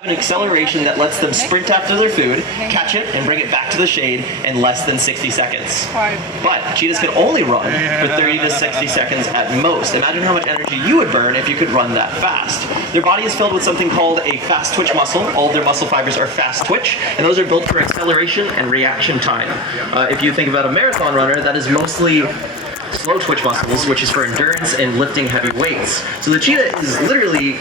An acceleration that lets them sprint after their food, catch it, and bring it back to the shade in less than 60 seconds. But cheetahs can only run for 30 to 60 seconds at most. Imagine how much energy you would burn if you could run that fast. Their body is filled with something called a fast twitch muscle. All of their muscle fibers are fast twitch, and those are built for acceleration and reaction time. If you think about a marathon runner, that is mostly slow twitch muscles, which is for endurance and lifting heavy weights. So the cheetah is literally,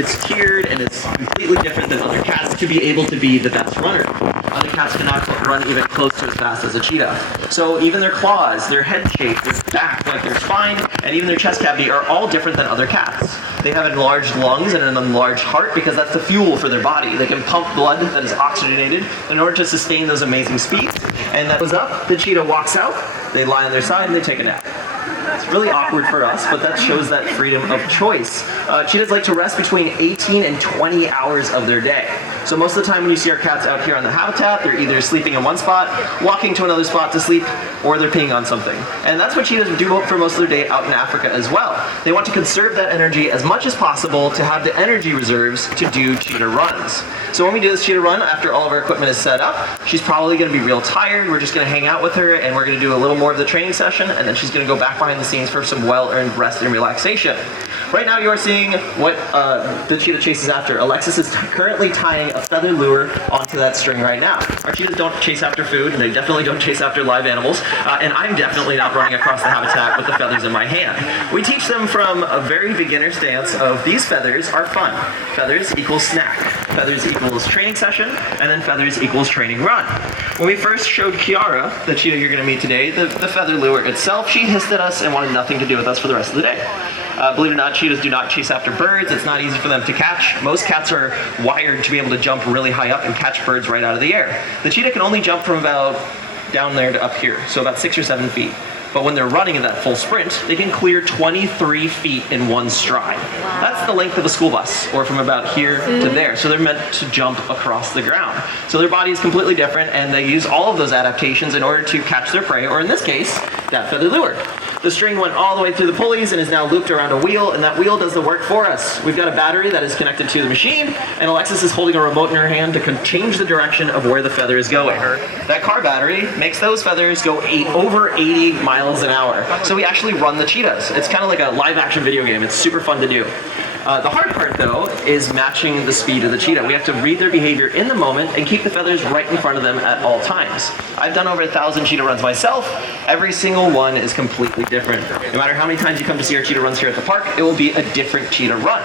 it's tiered and it's completely different than other cats to be able to be the best runner. Other cats cannot run even close to as fast as a cheetah. So even their claws, their head shape, their back, like their spine, and even their chest cavity are all different than other cats. They have enlarged lungs and an enlarged heart because that's the fuel for their body. They can pump blood that is oxygenated in order to sustain those amazing speeds. And that goes up, the cheetah walks out, they lie on their side, and they take a nap. It's really awkward for us, but that shows that freedom of choice. Cheetahs like to rest between 18 and 20 hours of their day. So most of the time when you see our cats out here on the habitat, they're either sleeping in one spot, walking to another spot to sleep, or they're peeing on something. And that's what cheetahs do for most of their day out in Africa as well. They want to conserve that energy as much as possible to have the energy reserves to do cheetah runs. So when we do this cheetah run, after all of our equipment is set up, she's probably going to be real tired. We're just going to hang out with her, and we're going to do a little more of the training session, and then she's going to go back behind the scenes for some well-earned rest and relaxation. Right now you are seeing what the cheetah chases after. Alexis is currently tying a feather lure onto that string right now. Our cheetahs don't chase after food, and they definitely don't chase after live animals, and I'm definitely not running across the habitat with the feathers in my hand. We teach them from a very beginner stance of these feathers are fun. Feathers equals snack. Feathers equals training session, and then feathers equals training run. When we first showed Kiara, the cheetah you're going to meet today, the feather lure itself, she hissed at us and wanted nothing to do with us for the rest of the day. Believe it or not, cheetahs do not chase after birds. It's not easy for them to catch. Most cats are wired to be able to jump really high up and catch birds right out of the air. The cheetah can only jump from about down there to up here, so about 6 or 7 feet. But when they're running in that full sprint, they can clear 23 feet in one stride. Wow. That's the length of a school bus, or from about here to there. So they're meant to jump across the ground. So their body is completely different, and they use all of those adaptations in order to catch their prey, or in this case, that feather lure. The string went all the way through the pulleys and is now looped around a wheel, and that wheel does the work for us. We've got a battery that is connected to the machine, and Alexis is holding a remote in her hand to change the direction of where the feather is going. That car battery makes those feathers go over 80 miles an hour. So we actually run the cheetahs. It's kind of like a live action video game. It's super fun to do. The hard part, though, is matching the speed of the cheetah. We have to read their behavior in the moment and keep the feathers right in front of them at all times. I've done over 1,000 cheetah runs myself. Every single one is completely different. No matter how many times you come to see our cheetah runs here at the park, it will be a different cheetah run.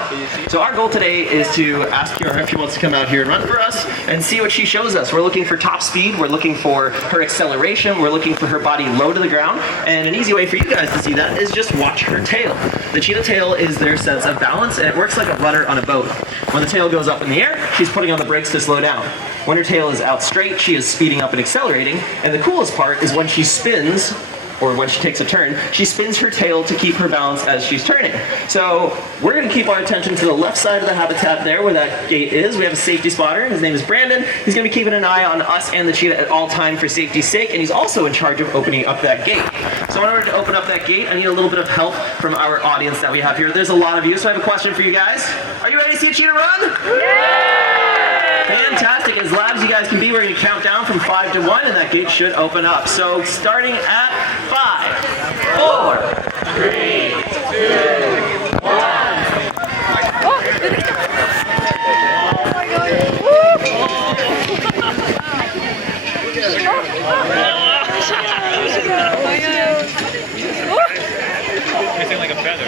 So our goal today is to ask Kiara if she wants to come out here and run for us and see what she shows us. We're looking for top speed. We're looking for her acceleration. We're looking for her body low to the ground. And an easy way for you guys to see that is just watch her tail. The cheetah tail is their sense of balance, and it works like a rudder on a boat. When the tail goes up in the air, she's putting on the brakes to slow down. When her tail is out straight, she is speeding up and accelerating. And the coolest part is when she spins, or when she takes a turn, she spins her tail to keep her balance as she's turning. So we're going to keep our attention to the left side of the habitat there where that gate is. We have a safety spotter. His name is Brandon. He's going to be keeping an eye on us and the cheetah at all time for safety's sake, and he's also in charge of opening up that gate. So in order to open up that gate, I need a little bit of help from our audience that we have here. There's a lot of you, so I have a question for you guys. Are you ready to see a cheetah run? Yeah! Fantastic. As loud as you guys can be, we're going to count down from 5 to 1, and that gate should open up. So starting at 5, 4, 3, 2, 1. Anything like a feather.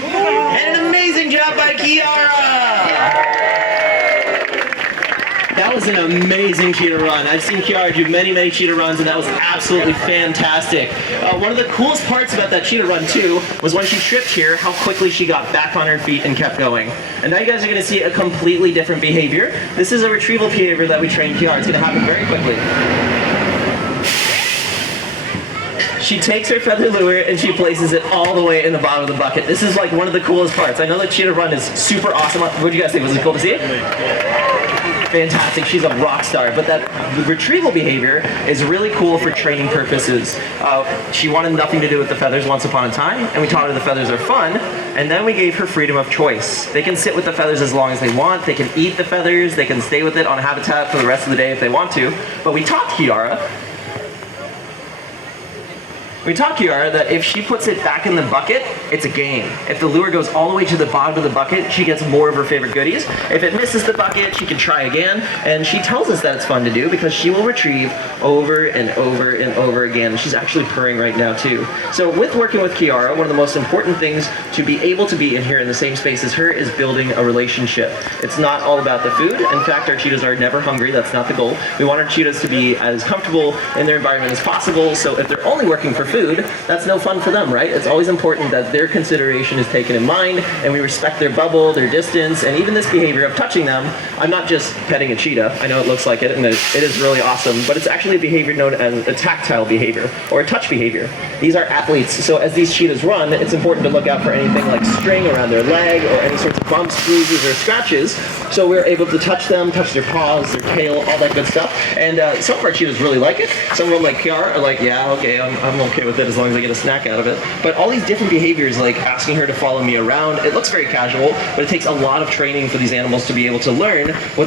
And an amazing job by Kiara! That was an amazing cheetah run. I've seen Kiara do many cheetah runs, and that was absolutely fantastic. One of the coolest parts about that cheetah run, too, was when she tripped here, how quickly she got back on her feet and kept going. And now you guys are going to see a completely different behavior. This is a retrieval behavior that we trained Kiara. It's going to happen very quickly. She takes her feather lure and she places it all the way in the bottom of the bucket. This is like one of the coolest parts. I know that cheetah run is super awesome. What do you guys think? Was it cool to see it? fantastic. She's a rock star. But that retrieval behavior is really cool for training purposes. She wanted nothing to do with the feathers once upon a time, and we taught her the feathers are fun, and then we gave her freedom of choice. They can sit with the feathers as long as they want, they can eat the feathers, they can stay with it on habitat for the rest of the day if they want to, but we taught Kiara that if she puts it back in the bucket, it's a game. If the lure goes all the way to the bottom of the bucket, she gets more of her favorite goodies. If it misses the bucket, she can try again, and she tells us that it's fun to do because she will retrieve over and over and over again. She's actually purring right now too. So with working with Kiara, one of the most important things to be able to be in here in the same space as her is building a relationship. It's not all about the food. In fact, our cheetahs are never hungry. That's not the goal. We want our cheetahs to be as comfortable in their environment as possible, so if they're only working for food, that's no fun for them, right? It's always important that their consideration is taken in mind, and we respect their bubble, their distance, and even this behavior of touching them. I'm not just petting a cheetah. I know it looks like it, and it is really awesome, but it's actually a behavior known as a tactile behavior, or a touch behavior. These are athletes, so as these cheetahs run, it's important to look out for anything like string around their leg, or any sorts of bumps, bruises, or scratches, so we're able to touch them, touch their paws, their tail, all that good stuff, and some of our cheetahs really like it. Some of them, like Kiara, are like, yeah, okay, I'm okay with it as long as I get a snack out of it. But all these different behaviors, like asking her to follow me around, it looks very casual, but it takes a lot of training for these animals to be able to learn what the